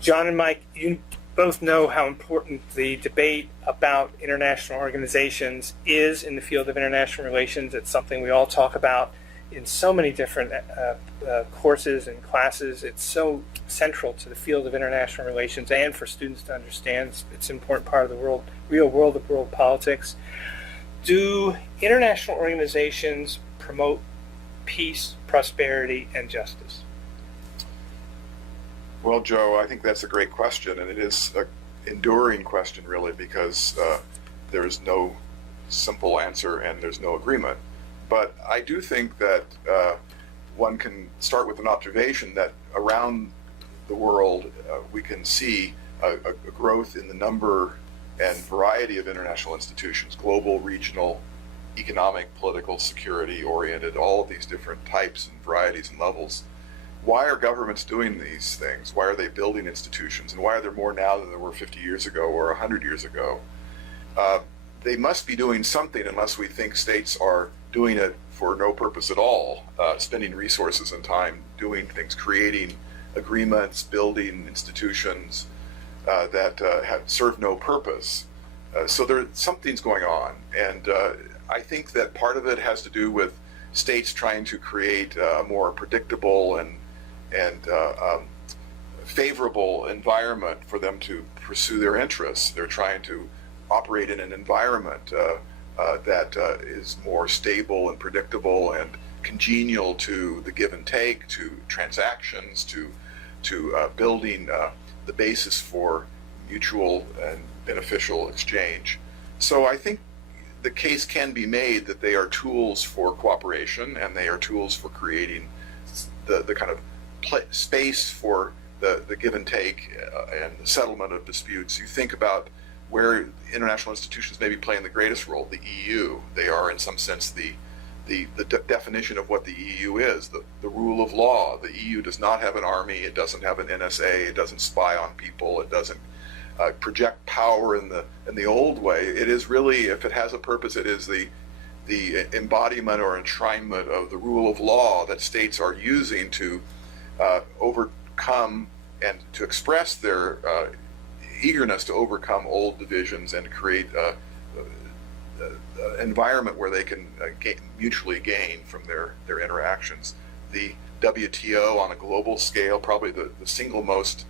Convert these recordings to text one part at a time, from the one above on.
John and Mike, you both know how important the debate about international organizations is in the field of international relations. It's something we all talk about in so many different courses and classes. It's so central to the field of international relations and for students to understand. It's an important part of the real world of world politics. Do international organizations promote peace, prosperity, and justice? Well, Joe, I think that's a great question, and it is an enduring question, really, because there's no simple answer and there's no agreement. But I do think that one can start with an observation that around the world we can see a growth in the number and variety of international institutions, global, regional, economic, political, security-oriented, all of these different types and varieties and levels. Why are governments doing these things? Why are they building institutions? And why are there more now than there were 50 years ago or 100 years ago? They must be doing something unless we think states are doing it for no purpose at all, spending resources and time doing things, creating agreements, building institutions that serve no purpose. So something's going on. And I think that part of it has to do with states trying to create a more predictable and favorable environment for them to pursue their interests. They're trying to operate in an environment that is more stable and predictable and congenial to the give and take, to transactions, to building the basis for mutual and beneficial exchange. So I think the case can be made that they are tools for cooperation and they are tools for creating the kind of space for the give and take and the settlement of disputes. You think about where international institutions may be playing the greatest role. The EU, they are in some sense the definition of what the EU is, the rule of law. The EU does not have an army, it doesn't have an NSA, it doesn't spy on people, it doesn't project power in the old way. It is really, if it has a purpose, it is the embodiment or enshrinement of the rule of law that states are using to overcome and to express their eagerness to overcome old divisions and create an environment where they can mutually gain from their interactions. The WTO on a global scale, probably the single most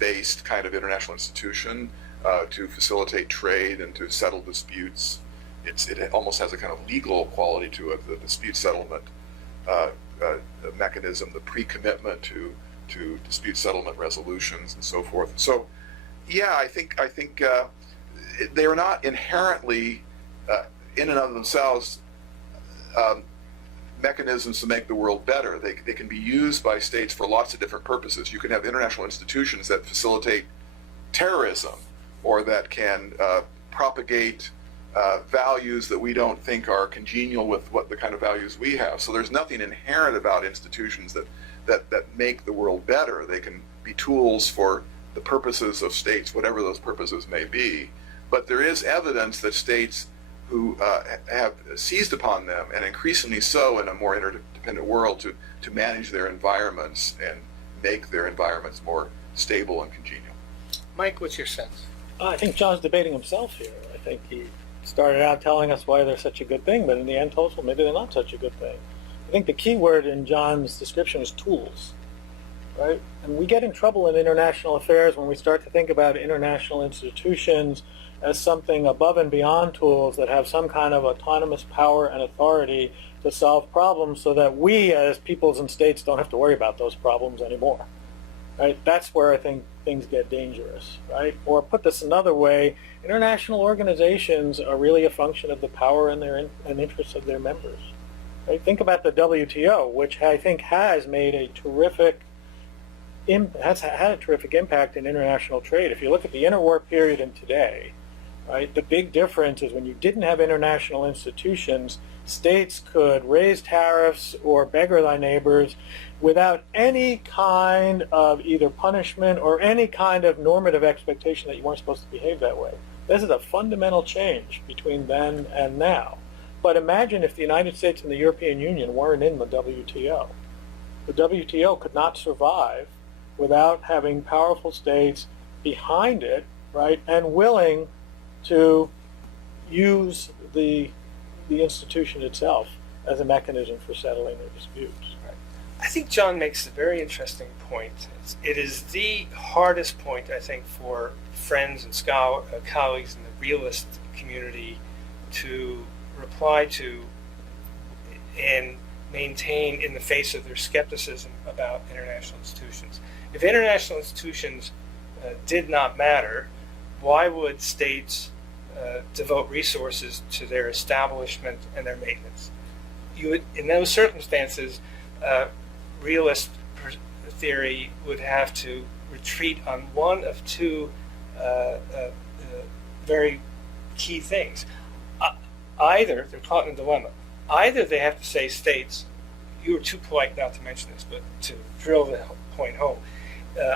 based kind of international institution to facilitate trade and to settle disputes. It almost has a kind of legal quality to it, the dispute settlement mechanism, the pre-commitment to dispute settlement resolutions and so forth. So, yeah, I think they are not inherently, in and of themselves, mechanisms to make the world better. They can be used by states for lots of different purposes. You can have international institutions that facilitate terrorism or that can propagate values that we don't think are congenial with what the kind of values we have. So there's nothing inherent about institutions that make the world better. They can be tools for the purposes of states, whatever those purposes may be. But there is evidence that states who have seized upon them, and increasingly so in a more interdependent world, to manage their environments and make their environments more stable and congenial. Mike, what's your sense? I think John's debating himself here. I think he started out telling us why they're such a good thing, but in the end told us, well, maybe they're not such a good thing. I think the key word in John's description is tools, right? And we get in trouble in international affairs when we start to think about international institutions as something above and beyond tools that have some kind of autonomous power and authority to solve problems so that we as peoples and states don't have to worry about those problems anymore, right? That's where I think things get dangerous, right? Or put this another way, international organizations are really a function of the power and interests of their members, right? Think about the WTO, which I think has made a terrific has had a terrific impact in international trade. If you look at the interwar period and today, right, the big difference is when you didn't have international institutions, states could raise tariffs or beggar thy neighbors without any kind of either punishment or any kind of normative expectation that you weren't supposed to behave that way. This is a fundamental change between then and now. But imagine if the United States and the European Union weren't in the WTO. The WTO could not survive without having powerful states behind it, right, and willing to use the institution itself as a mechanism for settling their disputes. I think John makes a very interesting point. It is the hardest point, I think, for friends and colleagues in the realist community to reply to and maintain in the face of their skepticism about international institutions. If international institutions did not matter, why would states devote resources to their establishment and their maintenance? You would, in those circumstances, realist theory would have to retreat on one of two very key things. Either, they're caught in a dilemma, either they have to say states, you were too polite not to mention this, but to drill the point home,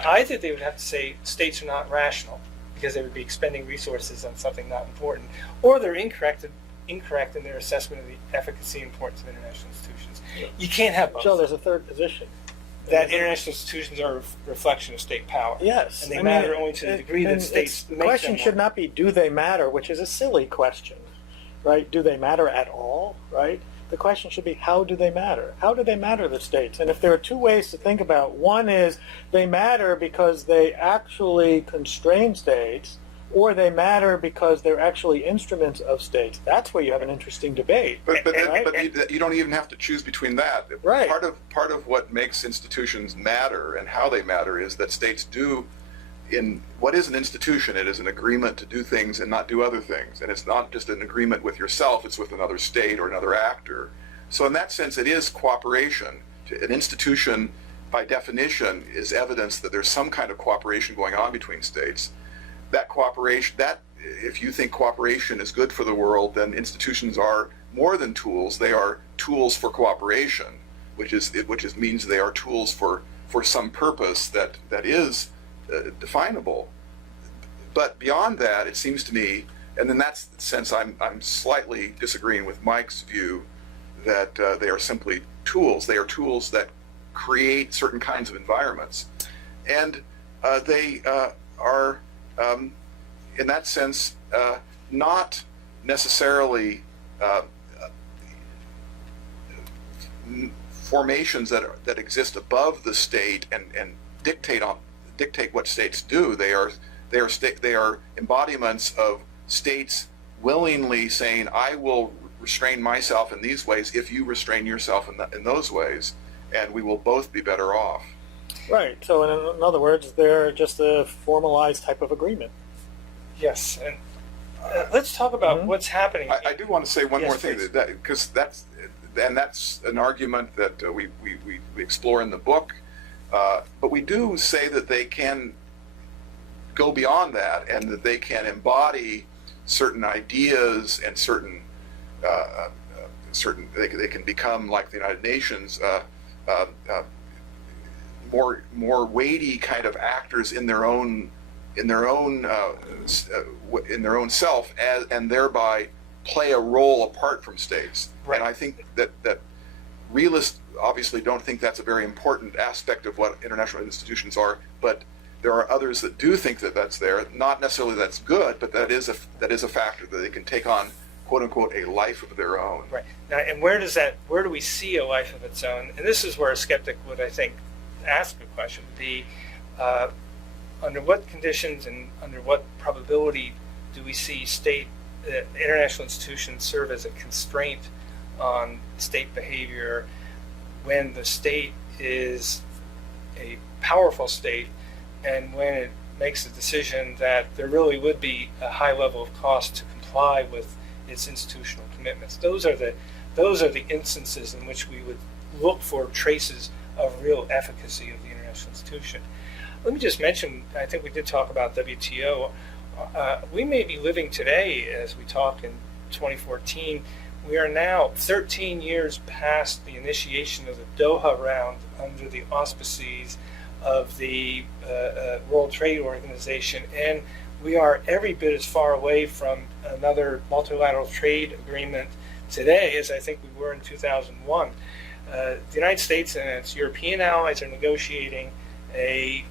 either they would have to say states are not rational because they would be expending resources on something not important, or they're incorrect in their assessment of the efficacy and importance of international institutions. You can't have both. So there's a third position. That international institutions are a reflection of state power. Yes. And they matter only to the degree that states make them. The question should not be, do they matter, which is a silly question, right? Do they matter at all, right? The question should be, how do they matter? How do they matter to states? And if there are two ways to think about, one is they matter because they actually constrain states, or they matter because they're actually instruments of states. That's where you have an interesting debate. But right? you don't even have to choose between that. Right. Part of what makes institutions matter and how they matter is that states do, in what is an institution? It is an agreement to do things and not do other things. And it's not just an agreement with yourself, it's with another state or another actor. So in that sense, it is cooperation. An institution, by definition, is evidence that there's some kind of cooperation going on between states. That cooperation, if you think cooperation is good for the world, then institutions are more than tools. They are tools for cooperation, which means they are tools for some purpose that is definable. But beyond that, it seems to me, and in that sense, I'm slightly disagreeing with Mike's view that they are simply tools. They are tools that create certain kinds of environments, and they are. In that sense, not necessarily formations that exist above the state and dictate what states do. They are embodiments of states willingly saying, "I will restrain myself in these ways if you restrain yourself in those ways, and we will both be better off." Right. So in other words, they're just a formalized type of agreement. Yes, and let's talk about what's happening. I do want to say one Yes, more thing, please. because that's an argument that we explore in the book, but we do say that they can go beyond that and that they can embody certain ideas and certain they can become, like the United Nations, more weighty kind of actors in their own self, and thereby play a role apart from states. Right. And I think that realists obviously don't think that's a very important aspect of what international institutions are, but there are others that do think that that's there. Not necessarily that's good, but that is a factor that they can take on, quote unquote, a life of their own. Right. Now, and where do we see a life of its own? And this is where a skeptic would, I think, ask the question: under what conditions and under what probability do we see international institutions serve as a constraint on state behavior when the state is a powerful state and when it makes a decision that there really would be a high level of cost to comply with its institutional commitments? Those are the instances in which we would look for traces of real efficacy of the international institution. Let me just mention, I think we did talk about WTO. We may be living today, as we talk in 2014, we are now 13 years past the initiation of the Doha round under the auspices of the World Trade Organization, and we are every bit as far away from another multilateral trade agreement today as I think we were in 2001. The United States and its European allies are negotiating a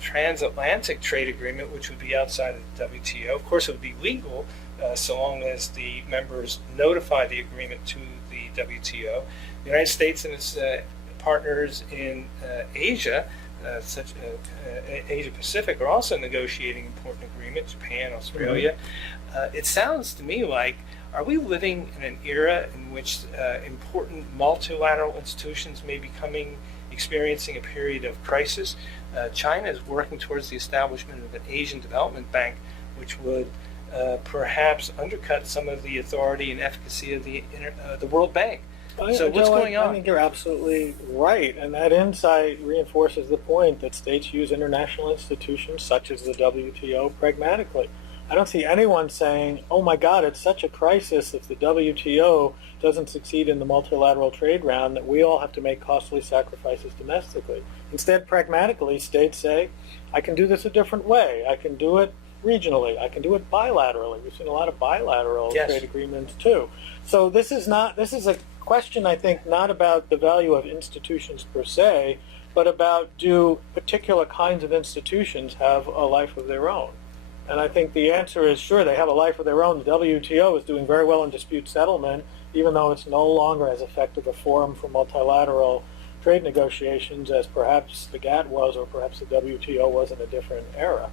transatlantic trade agreement, which would be outside of the WTO. Of course, it would be legal so long as the members notify the agreement to the WTO. The United States and its partners in Asia, such Asia Pacific, are also negotiating important agreements. Japan, Australia. It sounds to me like, are we living in an era in which important multilateral institutions may be experiencing a period of crisis? China is working towards the establishment of an Asian Development Bank, which would perhaps undercut some of the authority and efficacy of the World Bank. So what's going on? I think you're absolutely right, and that insight reinforces the point that states use international institutions such as the WTO pragmatically. I don't see anyone saying, oh my God, it's such a crisis if the WTO doesn't succeed in the multilateral trade round that we all have to make costly sacrifices domestically. Instead, pragmatically, states say, I can do this a different way. I can do it regionally. I can do it bilaterally. We've seen a lot of bilateral trade agreements too. So this is a question, I think, not about the value of institutions per se, but about, do particular kinds of institutions have a life of their own? And I think the answer is, sure, they have a life of their own. The WTO is doing very well in dispute settlement, even though it's no longer as effective a forum for multilateral trade negotiations as perhaps the GATT was, or perhaps the WTO was in a different era.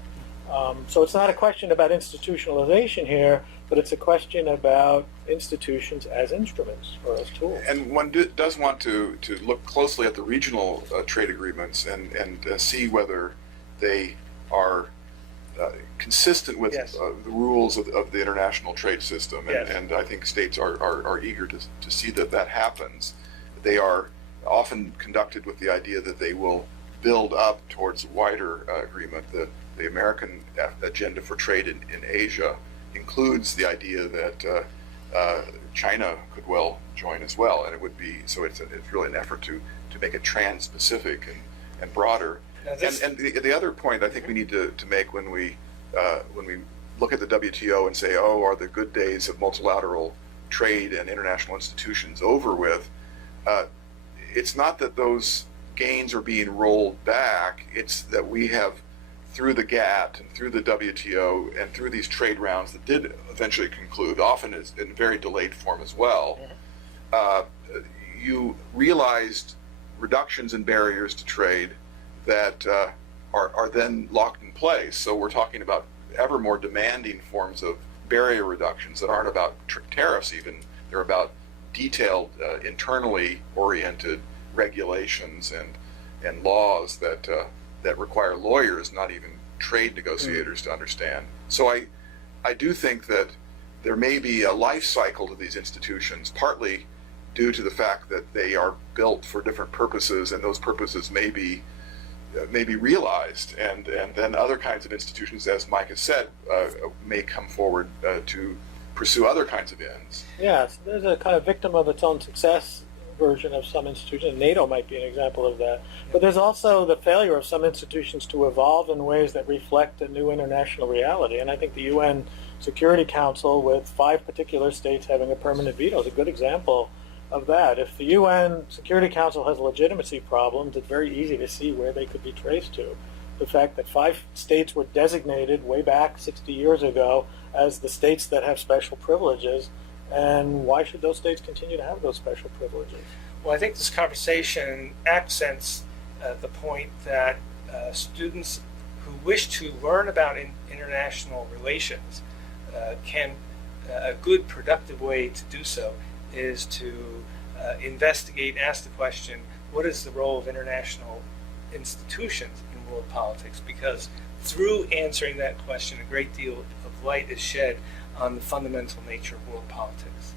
So it's not a question about institutionalization here, but it's a question about institutions as instruments or as tools. And one does want to look closely at the regional trade agreements and see whether they are consistent with the rules of the international trade system. And I think states are eager to see that happens. They are often conducted with the idea that they will build up towards a wider agreement. The American agenda for trade in Asia includes the idea that China could well join as well, and it would be so. It's really an effort to make it trans-Pacific and broader. And the other point I think we need to make when we look at the WTO and say, oh, are the good days of multilateral trade and international institutions over with? It's not that those gains are being rolled back. It's that we have, through the GATT and through the WTO and through these trade rounds that did eventually conclude, often in very delayed form as well, you realized reductions in barriers to trade that are then locked in place. So we're talking about ever more demanding forms of barrier reductions that aren't about tariffs even. They're about detailed, internally oriented regulations and laws that require lawyers, not even trade negotiators, to understand. So I do think that there may be a life cycle to these institutions, partly due to the fact that they are built for different purposes, and those purposes may be realized, and then other kinds of institutions, as Mike has said, may come forward to pursue other kinds of ends. Yes, there's a kind of victim of its own success version of some institutions. NATO might be an example of that. But there's also the failure of some institutions to evolve in ways that reflect a new international reality. And I think the UN Security Council, with 5 particular states having a permanent veto, is a good example of that. If the UN Security Council has legitimacy problems, it's very easy to see where they could be traced to. The fact that 5 states were designated way back 60 years ago as the states that have special privileges, and why should those states continue to have those special privileges? Well, I think this conversation accents the point that students who wish to learn about international relations a good, productive way to do so is to investigate, ask the question, what is the role of international institutions in world politics? Because through answering that question, a great deal of light is shed on the fundamental nature of world politics.